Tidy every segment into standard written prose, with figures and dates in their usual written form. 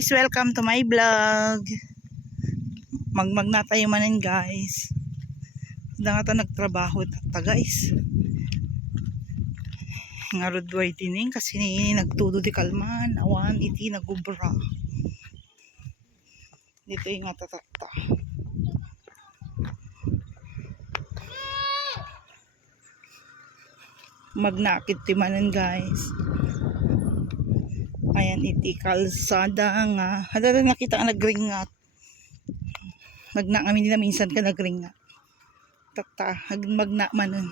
guys, welcome to my vlog. Magmag na tayo manin guys. Hindi nga ta nagtrabaho ta guys. Nga rodway tining kasi nagtudo di kalman. Awan iti nagubra. Dito yung nga tatakta. Magnakit ti manin guys. Ayan iti kalsada nga. Hada rin nakita ang nagringat. Magna kami nila minsan ka nagringat. Tata, magna manon.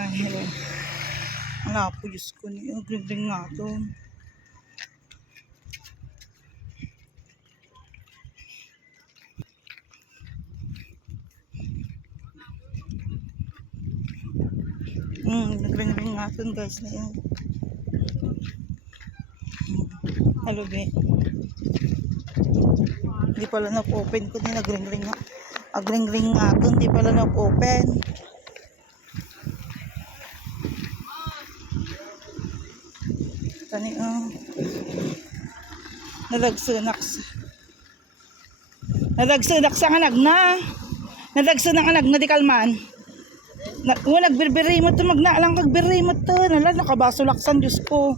Ay, hello. Wala po, Diyos ko niyo. Nagringaton. Nagring-ringaton guys na yun. Hello be. Hindi pala nag-open ko din nagring-ringaton. Hindi pala nag-open. Tani Nalagsunak sa anak na. Nalagsunak anak na di kalman. Nagbirbiray mo to, magnaalang kagbiray mo to. Nakabasulaksan, Diyos ko.